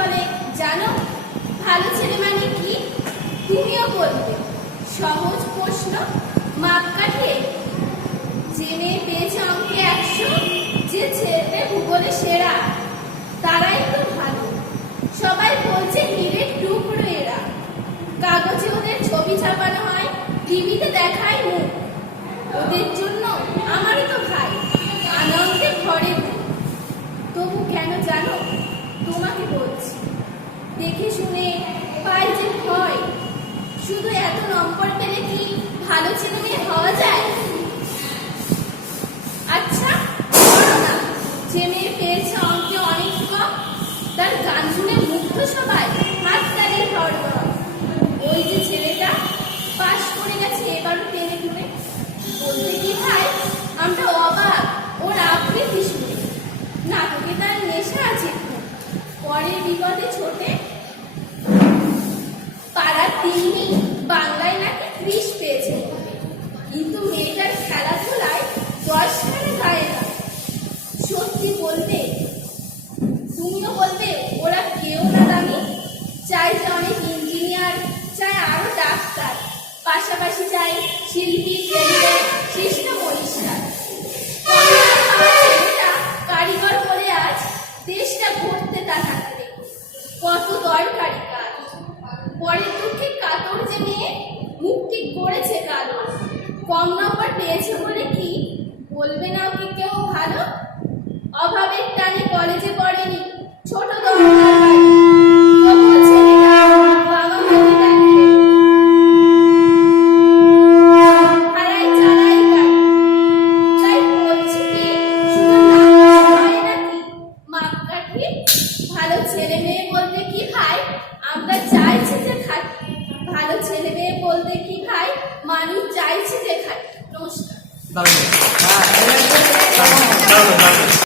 বলে, জানো, ভালো ছেলে মানে কি? তুমিও বলবে। সহজ প্রশ্ন, মাপ কাটিয়ে। জেনে পেয়েছে অঙ্কে একশো, যে ছেলে ভূগোলে সেরা, তারাই তো ভালো। সবাই বলছে হিরের টুকরো এরা। কাগজে ওদের ছবি ছাপানো হয়, টিভিতে দেখায় মুখ। ওদের জন্য আমারও তো ভাই। আনন্দে ঘরে শুধু এত নম্বর পেলে কি পাশাপাশি চাই শিল্পী ভালো ছেলে মেয়ে বলতে কি ভাই? আমরা চাইছি যে খাই। ভালো ছেলে মেয়ে বলতে কি ভাই? মানুষ চাইছে যে খাই। নমস্কার।